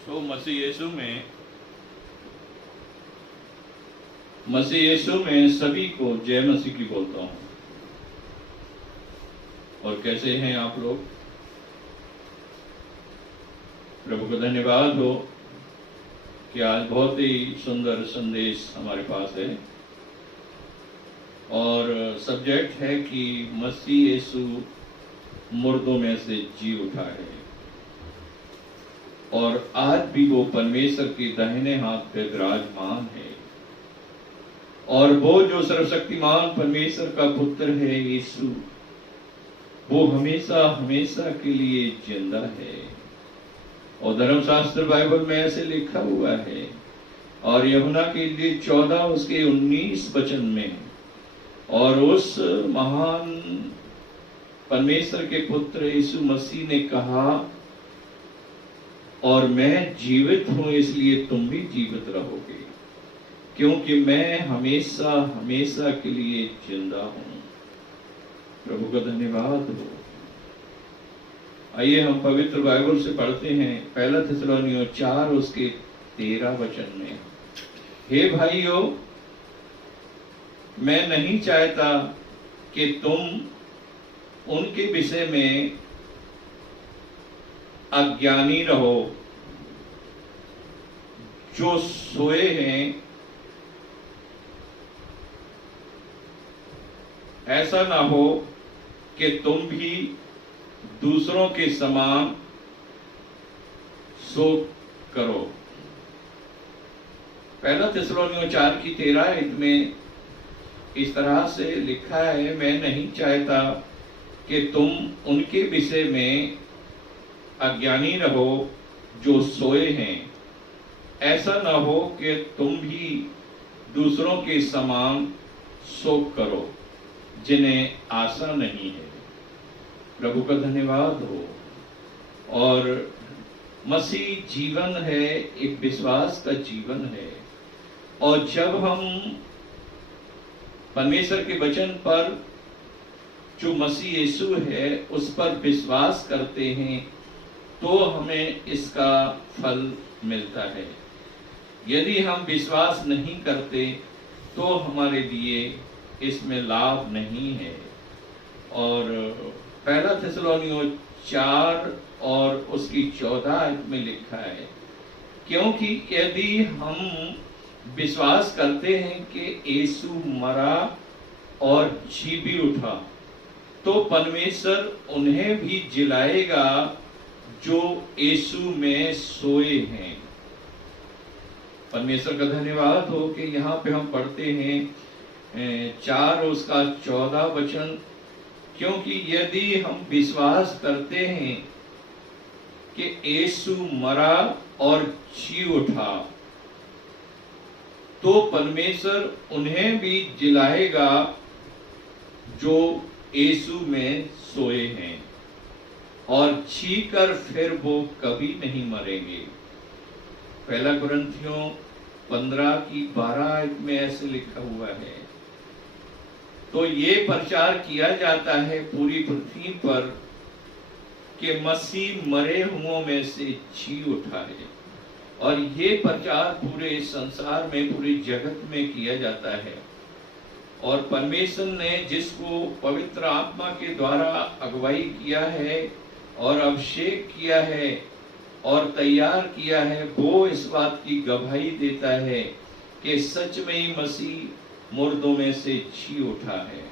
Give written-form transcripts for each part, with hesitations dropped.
तो मसीह यीशु में सभी को जय मसीह की बोलता हूं। और कैसे हैं आप लोग? प्रभु को धन्यवाद हो कि आज बहुत ही सुंदर संदेश हमारे पास है और सब्जेक्ट है कि मसीह यीशु मुर्दों में से जी उठा है और आज भी वो परमेश्वर के दाहिने हाथ पे विराजमान है। और वो जो सर्वशक्तिमान परमेश्वर का पुत्र है यीशु, वो हमेशा हमेशा के लिए जिंदा है। और धर्मशास्त्र बाइबल में ऐसे लिखा हुआ है और यूहन्ना के लिए 14 उसके 19 वचन में, और उस महान परमेश्वर के पुत्र यीशु मसीह ने कहा, और मैं जीवित हूं इसलिए तुम भी जीवित रहोगे, क्योंकि मैं हमेशा हमेशा के लिए जिंदा हूं। प्रभु का धन्यवाद हो। आइए हम पवित्र बाइबल से पढ़ते हैं पहला थिस्सलुनीकियों 4 उसके 13 वचन में। हे भाइयों, मैं नहीं चाहता कि तुम उनके विषय में अज्ञानी रहो जो सोए हैं। ऐसा ना हो कि तुम भी दूसरों के समान शोक करो। पहला थिस्सलुनीकियों 4 की 13 में इस तरह से लिखा है, मैं नहीं चाहता कि तुम उनके विषय में अज्ञानी रहो जो सोए हैं। ऐसा न हो कि तुम भी दूसरों के समान शोक करो जिन्हें आशा नहीं है। प्रभु का धन्यवाद हो। और मसीह जीवन है, एक विश्वास का जीवन है। और जब हम परमेश्वर के वचन पर, जो मसीह यीशु है, उस पर विश्वास करते हैं तो हमें इसका फल मिलता है। यदि हम विश्वास नहीं करते तो हमारे लिए इसमें लाभ नहीं है। और पहला थिस्सलुनीकियों 4 और उसकी 14 में लिखा है, क्योंकि यदि हम विश्वास करते हैं कि यीशु मरा और जी भी उठा, तो परमेश्वर उन्हें भी जिलाएगा जो यीशु में सोए हैं। परमेश्वर का धन्यवाद हो कि यहाँ पे हम पढ़ते हैं 4 उसका 14 वचन, क्योंकि यदि हम विश्वास करते हैं कि यीशु मरा और जी उठा, तो परमेश्वर उन्हें भी जिलाएगा जो यीशु में सोए हैं, और जी कर फिर वो कभी नहीं मरेंगे। पहला कुरिन्थियों 15 की 12 में ऐसे लिखा हुआ है। तो ये प्रचार किया जाता है पूरी पृथ्वी पर कि मसीह मरे हुओं में से जी उठा है। और ये प्रचार पूरे संसार में, पूरी जगत में किया जाता है। और परमेश्वर ने जिसको पवित्र आत्मा के द्वारा अगुवाई किया है और अभिषेक किया है और तैयार किया है, वो इस बात की गवाही देता है कि सच में ही मसीह मुर्दों में से जी उठा है।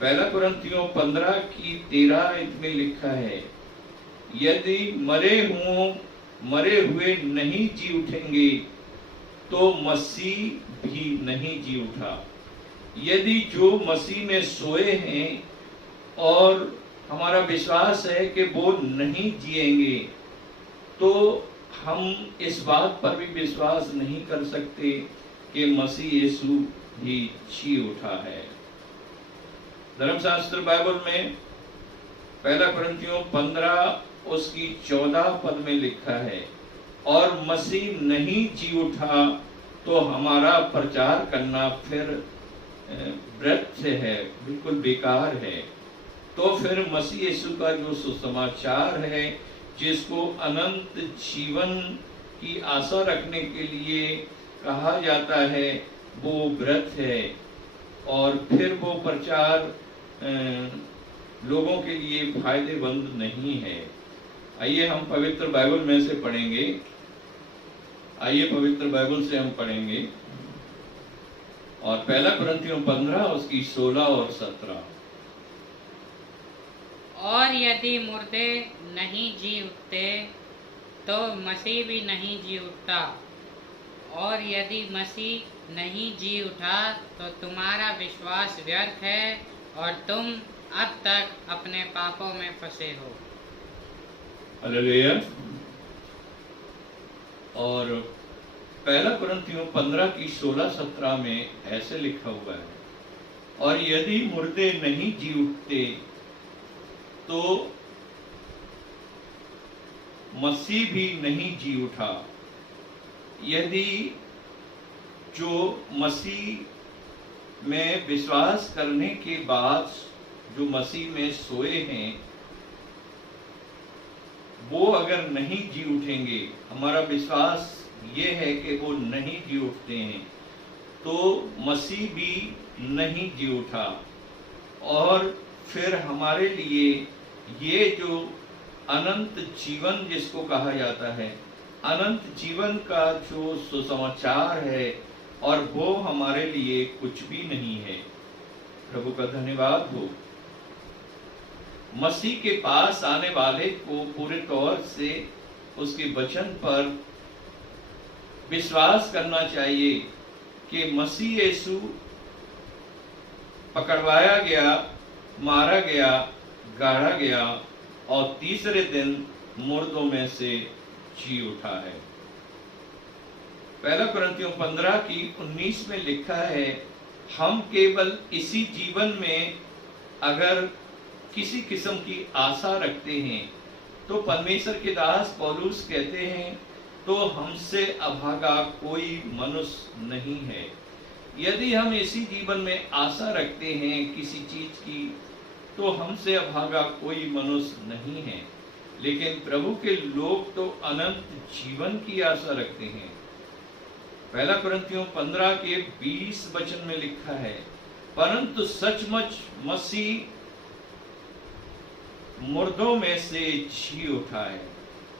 पहला कुरिन्थियों 15 की 13 में लिखा है, यदि मरे हुए नहीं जी उठेंगे तो मसीह भी नहीं जी उठा। यदि जो मसीह में सोए हैं और हमारा विश्वास है कि वो नहीं जिएंगे, तो हम इस बात पर भी विश्वास नहीं कर सकते कि मसीह यीशु भी जी उठा है। धर्मशास्त्र बाइबल में पहला कुरिन्थियों 15 उसकी 14 में लिखा है, और मसीह नहीं जी उठा तो हमारा प्रचार करना फिर व्यर्थ है, बिल्कुल बेकार है। तो फिर मसीह यीशु का जो सुसमाचार है, जिसको अनंत जीवन की आशा रखने के लिए कहा जाता है, वो व्रत है। और फिर वो प्रचार लोगों के लिए फायदेमंद नहीं है। आइए हम पवित्र बाइबल में से पढ़ेंगे। आइए पवित्र बाइबल से हम पढ़ेंगे और पहला कुरिन्थियों 15 उसकी 16 और 17। और यदि मुर्दे नहीं जी उठते तो मसीह भी नहीं जी उठता, और यदि मसीह नहीं जी उठा तो तुम्हारा विश्वास व्यर्थ है और तुम अब तक अपने पापों में फंसे हो। हालेलुया। और पहला कुरिन्थियों 15 की 16-17 में ऐसे लिखा हुआ है, और यदि मुर्दे नहीं जी उठते तो मसीह भी नहीं जी उठा। यदि जो मसीह में विश्वास करने के बाद जो मसीह में सोए हैं, वो अगर नहीं जी उठेंगे, हमारा विश्वास ये है कि वो नहीं जी उठते हैं, तो मसीह भी नहीं जी उठा। और फिर हमारे लिए ये जो अनंत जीवन जिसको कहा जाता है, अनंत जीवन का जो सुसमाचार है, और वो हमारे लिए कुछ भी नहीं है। प्रभु का धन्यवाद हो। मसीह के पास आने वाले को पूरे तौर से उसके वचन पर विश्वास करना चाहिए कि मसीह यीशु पकड़वाया गया, मारा गया, गाड़ा गया और तीसरे दिन मुर्दों में से जी उठा है। पहला कुरिन्थियों 15 की 19 में लिखा है, हम केवल इसी जीवन में अगर किसी किस्म की आशा रखते हैं तो परमेश्वर के दास पौलुस कहते हैं, तो हमसे अभागा कोई मनुष्य नहीं है। यदि हम इसी जीवन में आशा रखते हैं किसी चीज की, तो हमसे अभागा कोई मनुष्य नहीं है। लेकिन प्रभु के लोग तो अनंत जीवन की आशा रखते हैं। पहला कुरिन्थियों 15 के 20 वचन में लिखा है, परंतु सचमुच मसीह मुर्दों में से जी उठा है।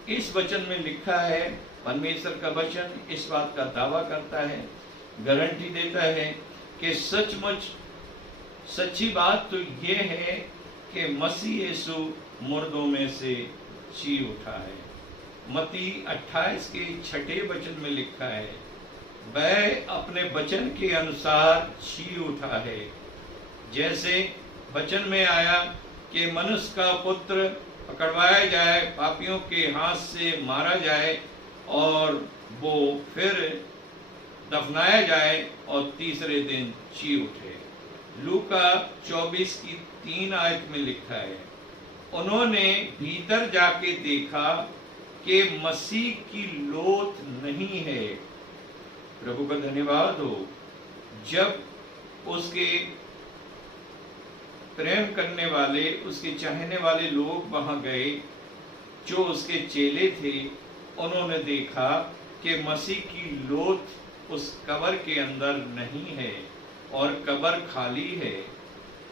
इस वचन में लिखा है, परमेश्वर का वचन इस बात का दावा करता है, गारंटी देता है कि सचमुच सच्ची बात तो ये है कि मसीह यीशु मुर्दों में से जी उठा है। मत्ती 28 के 6 वचन में लिखा है, वह अपने वचन के अनुसार जी उठा है। जैसे वचन में आया कि मनुष्य का पुत्र पकड़वाया जाए, पापियों के हाथ से मारा जाए और वो फिर दफनाया जाए और तीसरे दिन जी उठे। लूका 24 की 3 आयत में लिखा है, उन्होंने भीतर जाके देखा कि मसीह की लोथ नहीं है। प्रभु का धन्यवाद हो। जब उसके प्रेम करने वाले, उसके चाहने वाले लोग वहां गए, जो उसके चेले थे, उन्होंने देखा कि मसीह की लोथ उस कब्र के अंदर नहीं है और कब्र खाली है।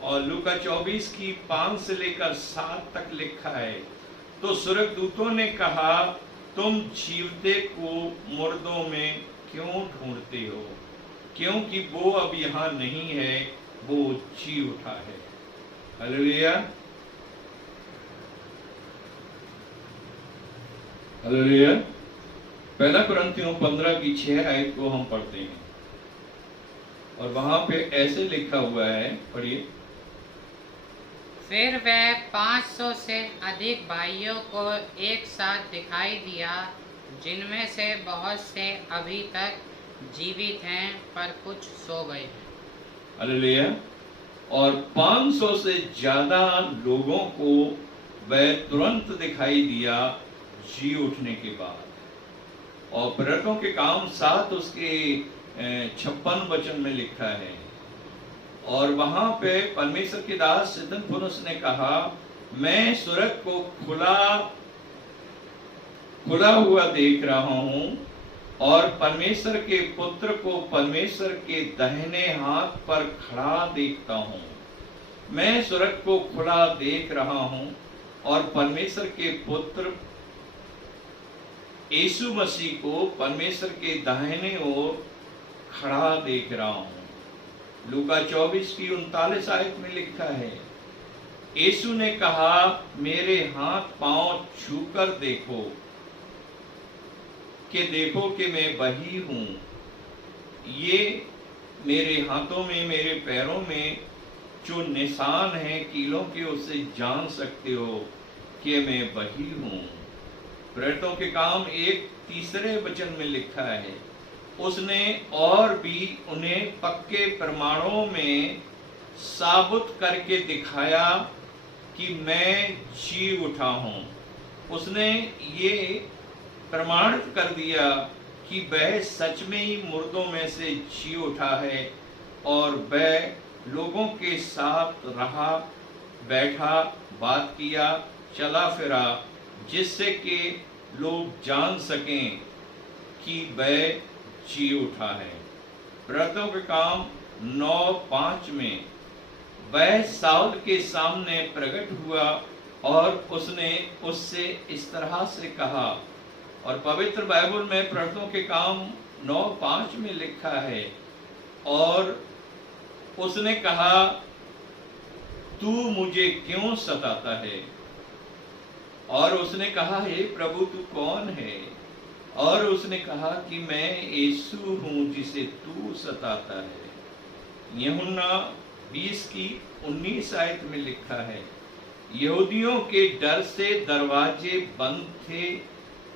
और लूका 24 की 5 से लेकर 7 तक लिखा है, तो स्वर्गदूतों ने कहा, तुम जीवते को मुर्दों में क्यों ढूंढते हो, क्योंकि वो अब यहाँ नहीं है, वो जी उठा है। Hallelujah, hallelujah. पहला कुरिन्थियों 15 की 6 आयत को हम पढ़ते हैं और वहां पे ऐसे लिखा हुआ है, पढ़िए। फिर वह 500 से अधिक भाइयों को एक साथ दिखाई दिया, जिनमें से बहुत से अभी तक जीवित हैं पर कुछ सो गए हैं। हालेलुया। और 500 से ज्यादा लोगों को वह तुरंत दिखाई दिया जी उठने के बाद। और प्रेरितों के काम 7 उसके 56 वचन में लिखा है, और वहां पे परमेश्वर के दास सिद्धन पुरुष ने कहा, मैं स्वर्ग को खुला खुला हुआ देख रहा हूं और परमेश्वर के पुत्र को परमेश्वर के दाहिने हाथ पर खड़ा देखता हूं। मैं स्वर्ग को खुला देख रहा हूं और परमेश्वर के पुत्र यीशु मसीह को परमेश्वर के दाहिने ओर खड़ा देख रहा हूं। लूका 24 की 39 आयत में लिखा है, यीशु ने कहा, मेरे हाथ पांव छूकर देखो कि मैं वही हूं। ये मेरे हाथों में, मेरे पैरों में जो निशान हैं कीलों के, उसे जान सकते हो कि मैं वही हूं। प्रेरितों के काम 1:3 वचन में लिखा है, उसने और भी उन्हें पक्के प्रमाणों में साबित करके दिखाया कि मैं जी उठा हूं। उसने ये प्रमाणित कर दिया कि वह सच में ही मुर्दों में से जी उठा है और वह लोगों के साथ रहा, बैठा, बात किया, चला फिरा, जिससे कि लोग जान सकें कि वह जी उठा है। प्रेरितों के काम 9:5 में वह साउल के सामने प्रकट हुआ और उसने उससे इस तरह से कहा, और पवित्र बाइबल में प्रेरितों के काम 9:5 में लिखा है, और उसने कहा, तू मुझे क्यों सताता है? और उसने कहा, हे प्रभु तू कौन है? और उसने कहा कि मैं यीशु हूं जिसे तू सताता है। यूहन्ना 20 की 19 आयत में लिखा है, यहूदियों के डर से दरवाजे बंद थे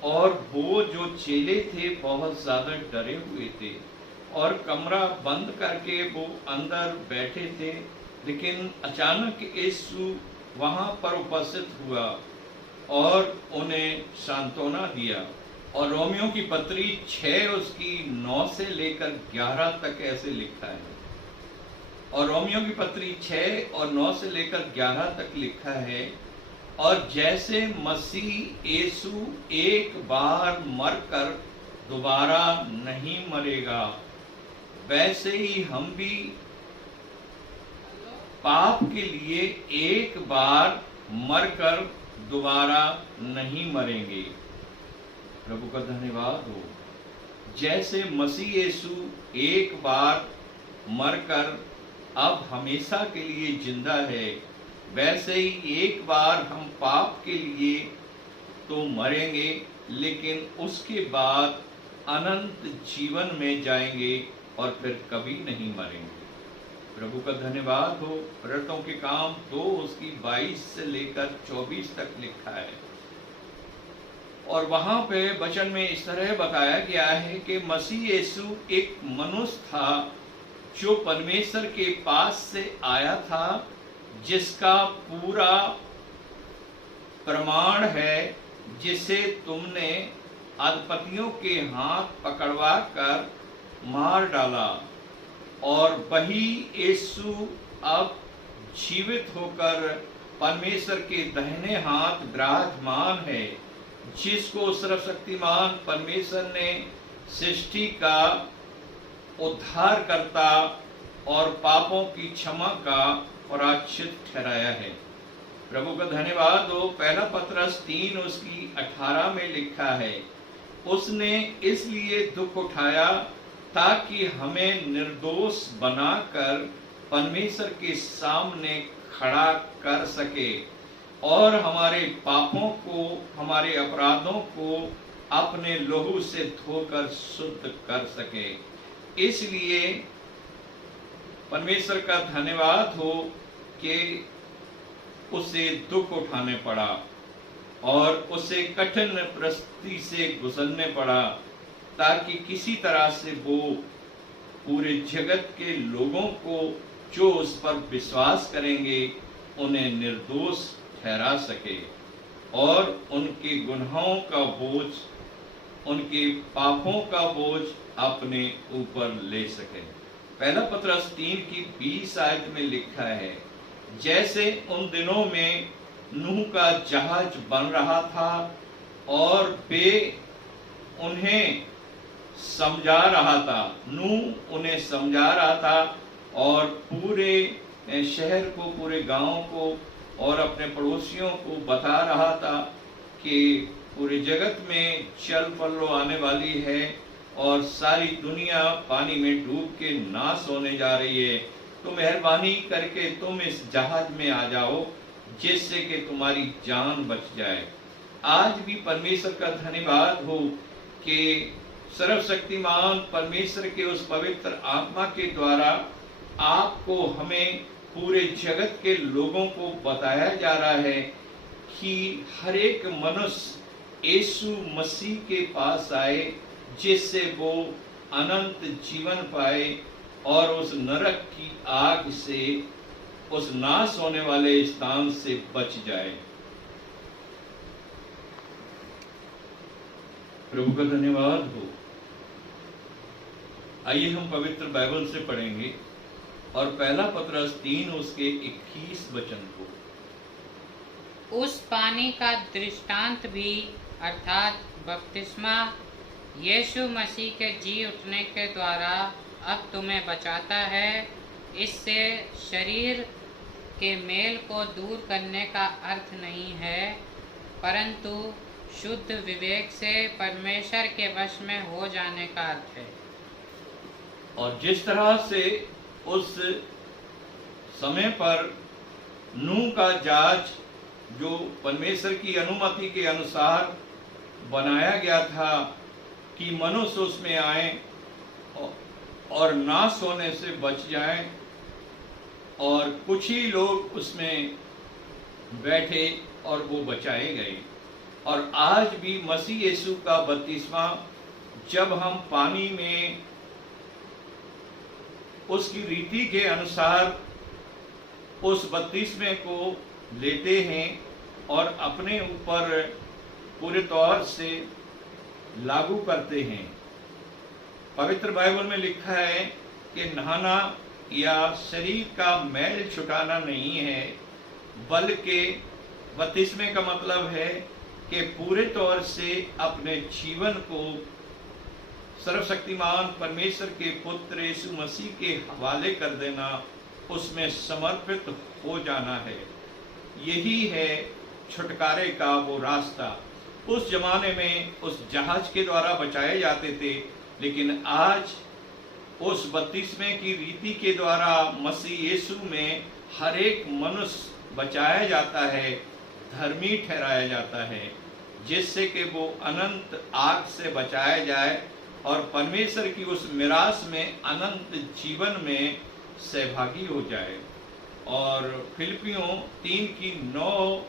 और वो जो चेले थे बहुत ज्यादा डरे हुए थे और कमरा बंद करके वो अंदर बैठे थे। लेकिन अचानक यीशु वहां पर उपस्थित हुआ और उन्हें सांत्वना दिया। और रोमियो की पत्री 6 उसकी 9 से लेकर 11 तक ऐसे लिखा है। और रोमियो की पत्री 6 और 9 से लेकर 11 तक लिखा है, और जैसे मसीह यीशु एक बार मरकर दोबारा नहीं मरेगा, वैसे ही हम भी पाप के लिए एक बार मरकर दोबारा नहीं मरेंगे। प्रभु का धन्यवाद हो। जैसे मसीह यीशु एक बार मरकर अब हमेशा के लिए जिंदा है, वैसे ही एक बार हम पाप के लिए तो मरेंगे, लेकिन उसके बाद अनंत जीवन में जाएंगे और फिर कभी नहीं मरेंगे। प्रभु का धन्यवाद हो। प्रेरितों के काम 2 उसकी 22 से लेकर 24 तक लिखा है, और वहां पे वचन में इस तरह बताया गया है कि मसीह यीशु एक मनुष्य था जो परमेश्वर के पास से आया था, जिसका पूरा प्रमाण है, जिसे तुमने अधिपतियों के हाथ पकड़वा कर मार डाला। और वही यीशु अब जीवित होकर परमेश्वर के दाहिने हाथ विराजमान है, जिसको सर्वशक्तिमान परमेश्वर ने सृष्टि का उद्धारकर्ता और पापों की क्षमा का प्रायश्चित ठहराया है। प्रभु का धन्यवाद हो। पहला पत्रस 3 उसकी 18 में लिखा है, उसने इसलिए दुख उठाया ताकि हमें निर्दोष बनाकर परमेश्वर के सामने खड़ा कर सके और हमारे पापों को, हमारे अपराधों को अपने लहू से धोकर शुद्ध कर सके। इसलिए परमेश्वर का धन्यवाद हो कि उसे दुख उठाने पड़ा और उसे कठिन परिस्थिति से गुजरने पड़ा, ताकि किसी तरह से वो पूरे जगत के लोगों को जो उस पर विश्वास करेंगे उन्हें निर्दोष ठहरा सके और उनके गुनाहों का बोझ, उनके पापों का बोझ अपने ऊपर ले सके। पहला पत्रस 3 की 20 आयत में लिखा है, जैसे उन दिनों में नूह का जहाज बन रहा था और वे उन्हें समझा रहा था, नूह उन्हें समझा रहा था और पूरे शहर को, पूरे गांव को और अपने पड़ोसियों को बता रहा था कि पूरे जगत में चल पल्लो आने वाली है और सारी दुनिया पानी में डूब के नाश होने जा रही है। तो मेहरबानी करके तुम इस जहाज में आ जाओ जिससे कि तुम्हारी जान बच जाए। आज भी परमेश्वर का धन्यवाद हो कि सर्वशक्तिमान परमेश्वर के उस पवित्र आत्मा के द्वारा आपको, हमें, पूरे जगत के लोगों को बताया जा रहा है कि हर एक मनुष्य यीशु मसीह के पास आए जिससे वो अनंत जीवन पाए और उस नरक की आग से, उस नाश होने वाले स्थान से बच जाए। प्रभु का धन्यवाद हो। आइए हम पवित्र बाइबल से पढ़ेंगे और पहला पतरस 3 उसके 21 वचन को। उस पानी का दृष्टांत भी अर्थात बपतिस्मा यीशु मसीह के जी उठने के द्वारा अब तुम्हें बचाता है। इससे शरीर के मेल को दूर करने का अर्थ नहीं है, परंतु शुद्ध विवेक से परमेश्वर के वश में हो जाने का अर्थ है। और जिस तरह से उस समय पर नूह का जहाज जो परमेश्वर की अनुमति के अनुसार बनाया गया था कि मनुष्य उसमें आए और नाश होने से बच जाएं, और कुछ ही लोग उसमें बैठे और वो बचाए गए। और आज भी मसीह यीशु का बपतिस्मा जब हम पानी में उसकी रीति के अनुसार उस बपतिस्मे को लेते हैं और अपने ऊपर पूरे तौर से लागू करते हैं, पवित्र बाइबल में लिखा है कि नहाना या शरीर का मैल छुटाना नहीं है, बल्कि बपतिस्मे का मतलब है कि पूरे तौर से अपने जीवन को सर्वशक्तिमान परमेश्वर के पुत्र यीशु मसीह के हवाले कर देना, उसमें समर्पित हो जाना है। यही है छुटकारे का वो रास्ता। उस जमाने में उस जहाज के द्वारा बचाए जाते थे, लेकिन आज उस बपतिस्मे की रीति के द्वारा मसीह यीशु में हर एक मनुष्य बचाया जाता है, धर्मी ठहराया जाता है, जिससे कि वो अनंत आग से बचाया जाए और परमेश्वर की उस मिरास में अनंत जीवन में सहभागी हो जाए। और फिलिपियों 3:9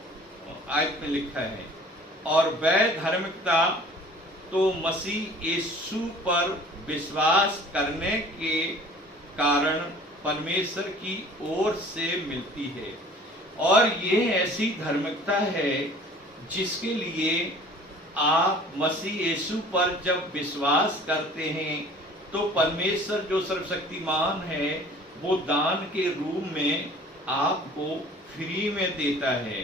आयत में लिखा है, और वह धार्मिकता तो मसीह यीशु पर विश्वास करने के कारण परमेश्वर की ओर से मिलती है। और ये ऐसी धार्मिकता है जिसके लिए आप मसीह यीशु पर जब विश्वास करते हैं तो परमेश्वर जो सर्वशक्तिमान है वो दान के रूप में आपको फ्री में देता है।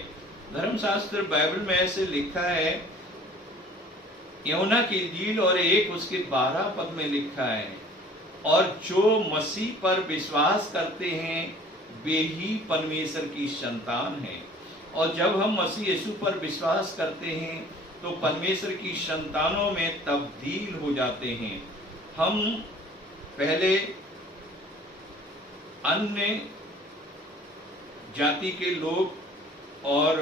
धर्मशास्त्र बाइबल में ऐसे लिखा है, यूहन्ना की इंजील और 1 उसके 12 पद में लिखा है, और जो मसीह पर विश्वास करते हैं वे ही परमेश्वर की संतान हैं। और जब हम मसीह यीशु पर विश्वास करते हैं तो परमेश्वर की संतानों में तब्दील हो जाते हैं। हम पहले अन्य जाति के लोग और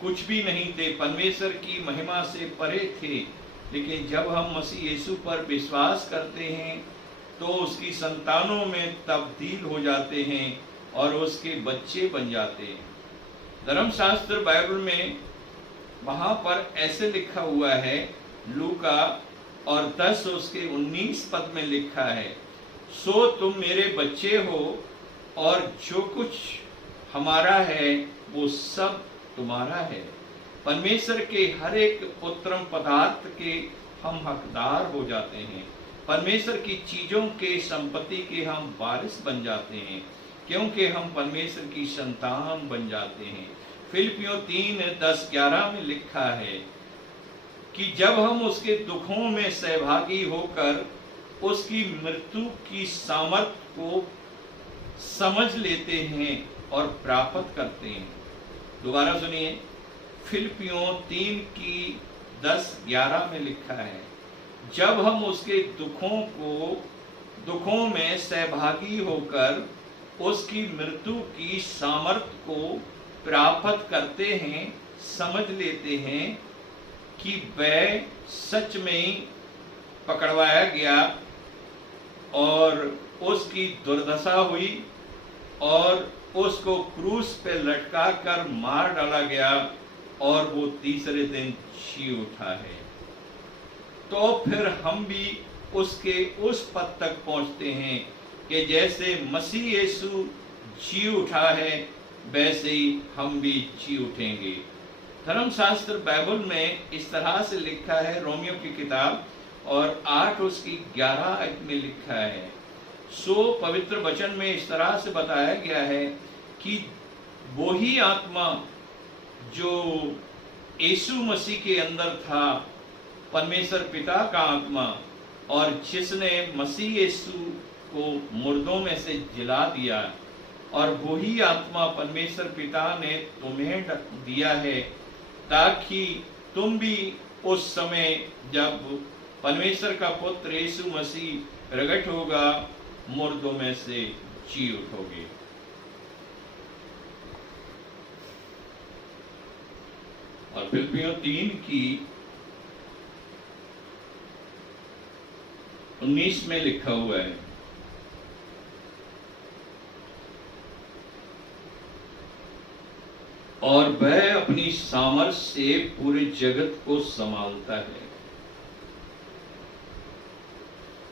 कुछ भी नहीं थे, परमेश्वर की महिमा से परे थे, लेकिन जब हम मसीह यीशु पर विश्वास करते हैं तो उसकी संतानों में तब्दील हो जाते हैं और उसके बच्चे बन जाते हैं। धर्मशास्त्र बाइबल में वहां पर ऐसे लिखा हुआ है, लूका और 10 उसके 19 पद में लिखा है, सो तुम मेरे बच्चे हो और जो कुछ हमारा है वो सब तुम्हारा है। परमेश्वर के हर एक उत्तम पदार्थ के हम हकदार हो जाते हैं। परमेश्वर की चीजों के, संपत्ति के हम वारिस बन जाते हैं, क्योंकि हम परमेश्वर की संतान बन जाते हैं। फिलिपियों 3:10-11 में लिखा है, कि जब हम उसके दुखों में सहभागी होकर उसकी मृत्यु की सामर्थ्य को समझ लेते हैं और प्राप्त करते हैं। दोबारा सुनिए, फिलिपियों 3 की 10-11 में लिखा है, जब हम उसके दुखों में सहभागी होकर उसकी मृत्यु की सामर्थ्य को प्राप्त करते हैं, समझ लेते हैं कि वह सच में ही पकड़वाया गया और उसकी दुर्दशा हुई और उसको क्रूस पे लटका कर मार डाला गया और वो तीसरे दिन जी उठा है। तो फिर हम भी उसके उस पद तक पहुंचते हैं कि जैसे मसीह यीशु जी उठा है वैसे ही हम भी जी उठेंगे। धर्मशास्त्र बाइबल में इस तरह से लिखा है, रोमियो की किताब और 8 उसकी 11 आयत में लिखा है, सो पवित्र वचन में इस तरह से बताया गया है कि वो ही आत्मा जो यीशु मसीह के अंदर था, परमेश्वर पिता का आत्मा, और जिसने मसीह यीशु को मुर्दों में से जिला दिया, और वही आत्मा परमेश्वर पिता ने तुम्हें दिया है ताकि तुम भी उस समय जब परमेश्वर का पुत्र यीशु मसीह प्रकट होगा मुर्दों में से जी उठोगे। और फिलिपियों 3 की 19 में लिखा हुआ है, और वह अपनी सामर्थ से पूरे जगत को संभालता है,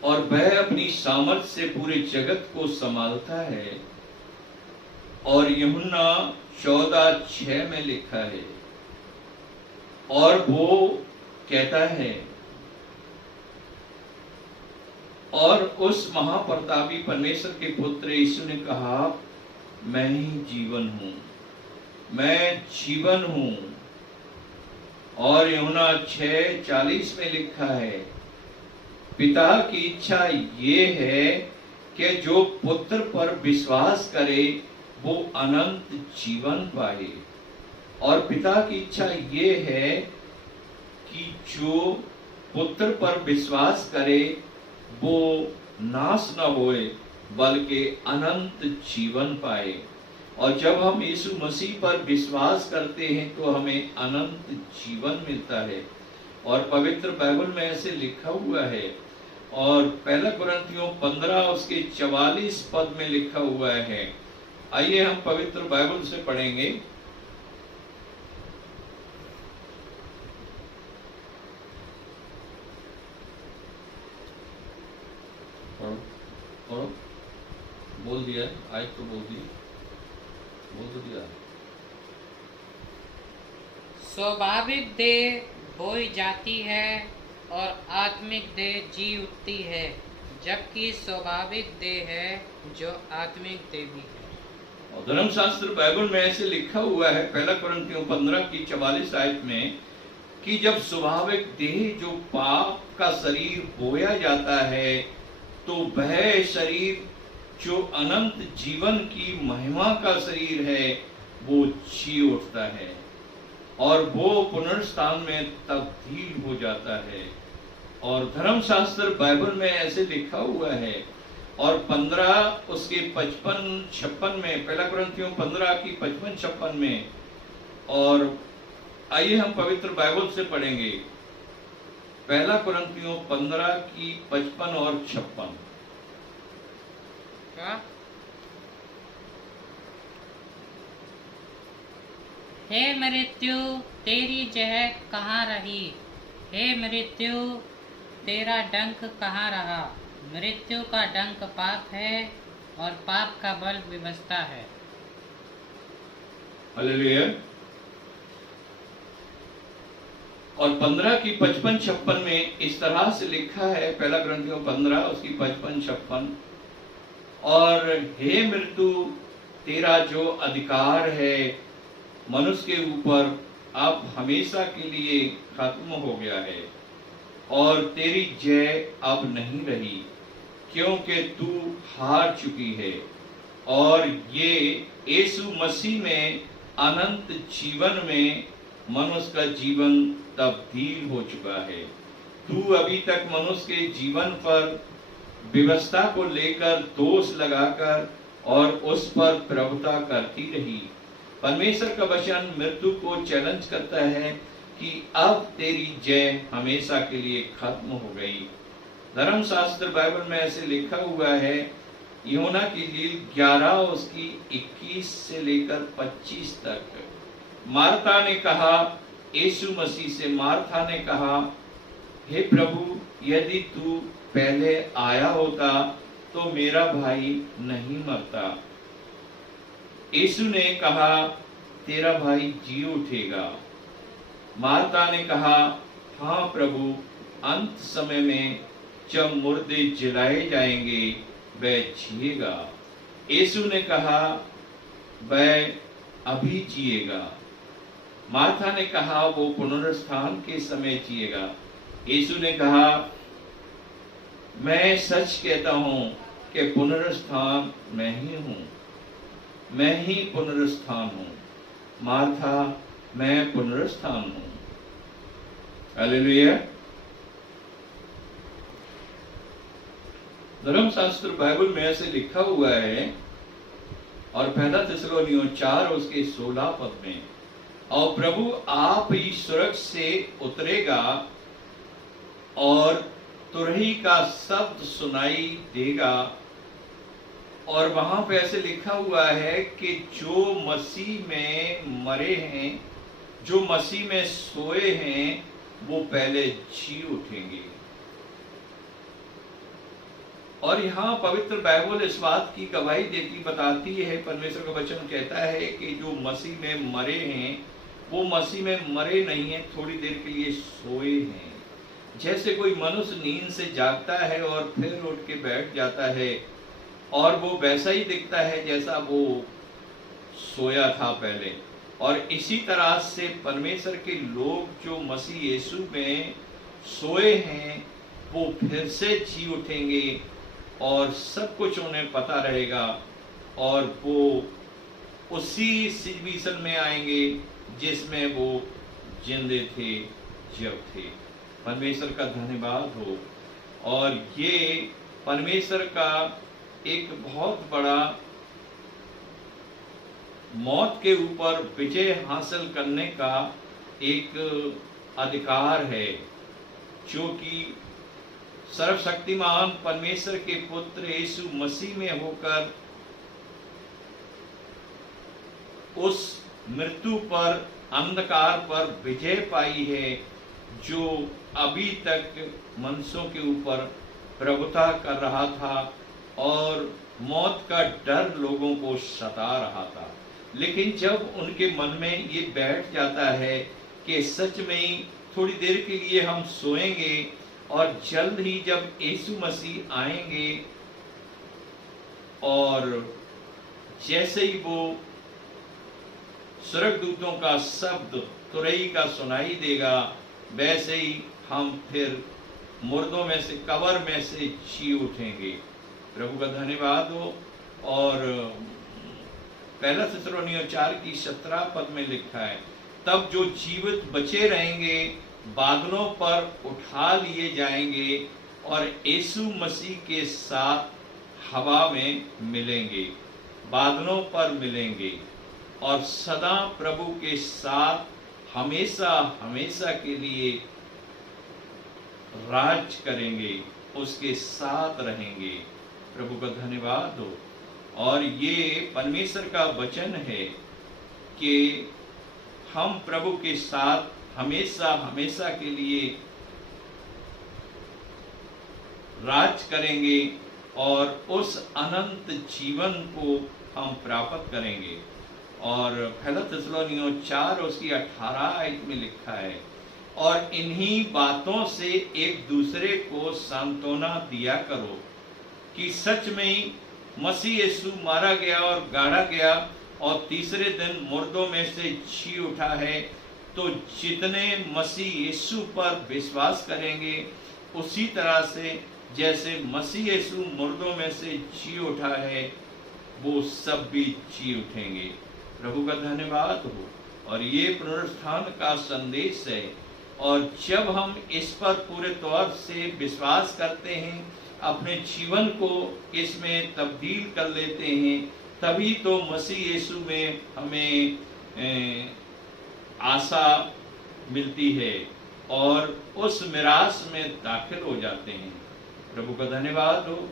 और वह अपनी सामर्थ से पूरे जगत को संभालता है। और यूहन्ना 14:6 में लिखा है, और वो कहता है, और उस महाप्रतापी परमेश्वर के पुत्र यीशु ने कहा, मैं ही जीवन हूं, मैं जीवन हूं। और यूहन्ना 6:40 में लिखा है, पिता की इच्छा ये है कि जो पुत्र पर विश्वास करे वो अनंत जीवन पाए, और पिता की इच्छा ये है कि जो पुत्र पर विश्वास करे वो नाश न होए बल्कि अनंत जीवन पाए। और जब हम यीशु मसीह पर विश्वास करते हैं तो हमें अनंत जीवन मिलता है। और पवित्र बाइबल में ऐसे लिखा हुआ है, और 1 कुरिन्थियों 15 उसके 44 पद में लिखा हुआ है। आइए हम पवित्र बाइबल से पढ़ेंगे। और बोल दिया, आज तो बोल तो दिया। स्वाभाविक देह बोई जाती है और आत्मिक देह जी उठती है, जबकि स्वाभाविक देह है जो आत्मिक देह भी है। और धर्मशास्त्र बाइबल में ऐसे लिखा हुआ है 1 कुरिन्थियों 15 की 44 आयत में कि जब स्वाभाविक देह जो पाप का शरीर बोया जाता है तो वह शरीर जो अनंत जीवन की महिमा का शरीर है वो जी उठता है और वो पुनरुत्थान में तब्दील हो जाता है। और धर्मशास्त्र बाइबल में ऐसे लिखा हुआ है, और 15 उसके 55-56 में, 1 कुरिन्थियों 15 की 55-56 में। और आइए हम पवित्र बाइबल से पढ़ेंगे 1 कुरिन्थियों 15 की 55 और 56। हे मृत्यु तेरी जय कहाँ रही, हे मृत्यु तेरा डंक कहाँ रहा। मृत्यु का डंक पाप है और पाप का बल विवशता है। हालेलुया। और 15 की 55-56 में इस तरह से लिखा है, 1 कुरिन्थियों 15 उसकी 55-56, और हे मृत्यु तेरा जो अधिकार है मनुष्य के ऊपर अब हमेशा के लिए खत्म हो गया है और तेरी जय अब नहीं रही, क्योंकि तू हार चुकी है और ये यीशु मसीह में अनंत जीवन में मनुष्य का जीवन तब्दील हो चुका है। तू अभी तक मनुष्य के जीवन पर व्यवस्था को लेकर दोष लगाकर और उस पर प्रभुता करती रही। परमेश्वर का वचन मृत्यु को चैलेंज करता है कि अब तेरी जय हमेशा के लिए खत्म हो गई। धर्मशास्त्र बाइबल में ऐसे लिखा हुआ है, यूहन्ना की इंजील 11 उसकी 21 से लेकर 25 तक। मार्था ने कहा, यीशु मसीह से मार्था ने कहा, हे प्रभु, यदि तू पहले आया होता तो मेरा भाई नहीं मरता। यीशु ने कहा, तेरा भाई जी उठेगा। मार्था ने कहा, हाँ प्रभु, अंत समय में जब मुर्दे जलाए जाएंगे वह जिएगा। यीशु ने कहा, वह अभी जिएगा। मार्था ने कहा, वो पुनरुत्थान के समय जिएगा। यीशु ने कहा, मैं सच कहता हूं कि पुनरुत्थान मैं ही हूं, मैं ही पुनरुत्थान हूं। मार्था, मैं पुनरुत्थान हूं। हालेलुया। धर्मशास्त्र बाइबल में ऐसे लिखा हुआ है और पहला थिस्सलुनीयों 4 उसके 16 पद में, और प्रभु आप ही स्वर्ग से उतरेगा और तुरही का शब्द सुनाई देगा। और वहां पे ऐसे लिखा हुआ है कि जो मसीह में मरे हैं, जो मसीह में सोए हैं, वो पहले जी उठेंगे। और यहाँ पवित्र बाइबल इस बात की गवाही देती बताती है, परमेश्वर का वचन कहता है कि जो मसीह में मरे हैं वो मसीह में मरे नहीं है, थोड़ी देर के लिए सोए हैं। जैसे कोई मनुष्य नींद से जागता है और फिर उठ के बैठ जाता है और वो वैसा ही दिखता है जैसा वो सोया था पहले। और इसी तरह से परमेश्वर के लोग जो मसीह यीशु में सोए हैं वो फिर से जी उठेंगे और सब कुछ उन्हें पता रहेगा और वो उसी सिचुएशन में आएंगे जिसमें वो जिंदे थे जब थे। परमेश्वर का धन्यवाद हो। और ये परमेश्वर का एक बहुत बड़ा मौत के ऊपर विजय हासिल करने का एक अधिकार है, जो कि सर्वशक्तिमान परमेश्वर के पुत्र यीशु मसीह में होकर उस मृत्यु पर, अंधकार पर विजय पाई है, जो अभी तक मनुष्यों के ऊपर प्रभुता कर रहा था और मौत का डर लोगों को सता रहा था। लेकिन जब उनके मन में ये बैठ जाता है कि सच में ही थोड़ी देर के लिए हम सोएंगे और जल्द ही जब यीशु मसीह आएंगे और जैसे ही वो स्वर्गदूतों का शब्द तुरही का सुनाई देगा, वैसे ही हम फिर मुर्दों में से, कब्र में से जी उठेंगे। प्रभु का धन्यवाद हो। और पहला थिस्सलुनीयों 4 की 17 पद में लिखा है, तब जो जीवित बचे रहेंगे बादलों पर उठा लिए जाएंगे और यीशु मसीह के साथ हवा में मिलेंगे, बादलों पर मिलेंगे और सदा प्रभु के साथ हमेशा हमेशा के लिए राज करेंगे, उसके साथ रहेंगे। प्रभु का धन्यवाद हो। और ये परमेश्वर का वचन है कि हम प्रभु के साथ हमेशा हमेशा के लिए राज करेंगे और उस अनंत जीवन को हम प्राप्त करेंगे। और पहला थिस्सलुनीयों 4 उसकी 18 आयत में लिखा है, और इन्हीं बातों से एक दूसरे को सांत्वना दिया करो कि सच में ही मसीह यीशु मारा गया और गाड़ा गया और तीसरे दिन मुर्दों में से जी उठा है, तो जितने मसीह यीशु पर विश्वास करेंगे, उसी तरह से जैसे मसीह यीशु मुर्दों में से जी उठा है, वो सब भी जी उठेंगे। प्रभु का धन्यवाद हो। और ये पुनरुत्थान का संदेश है, और जब हम इस पर पूरे तौर से विश्वास करते हैं, अपने जीवन को इसमें तब्दील कर लेते हैं, तभी तो मसीह यीशु में हमें आशा मिलती है और उस मिरास में दाखिल हो जाते हैं। प्रभु का धन्यवाद हो।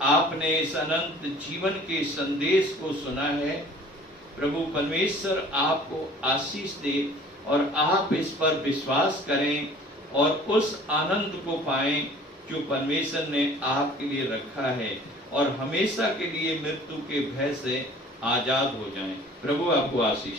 आपने इस अनंत जीवन के संदेश को सुना है। प्रभु परमेश्वर आपको आशीष दे और आप इस पर विश्वास करें और उस आनंद को पाएं जो परमेश्वर ने आपके लिए रखा है, और हमेशा के लिए मृत्यु के भय से आजाद हो जाएं। प्रभु आपको आशीष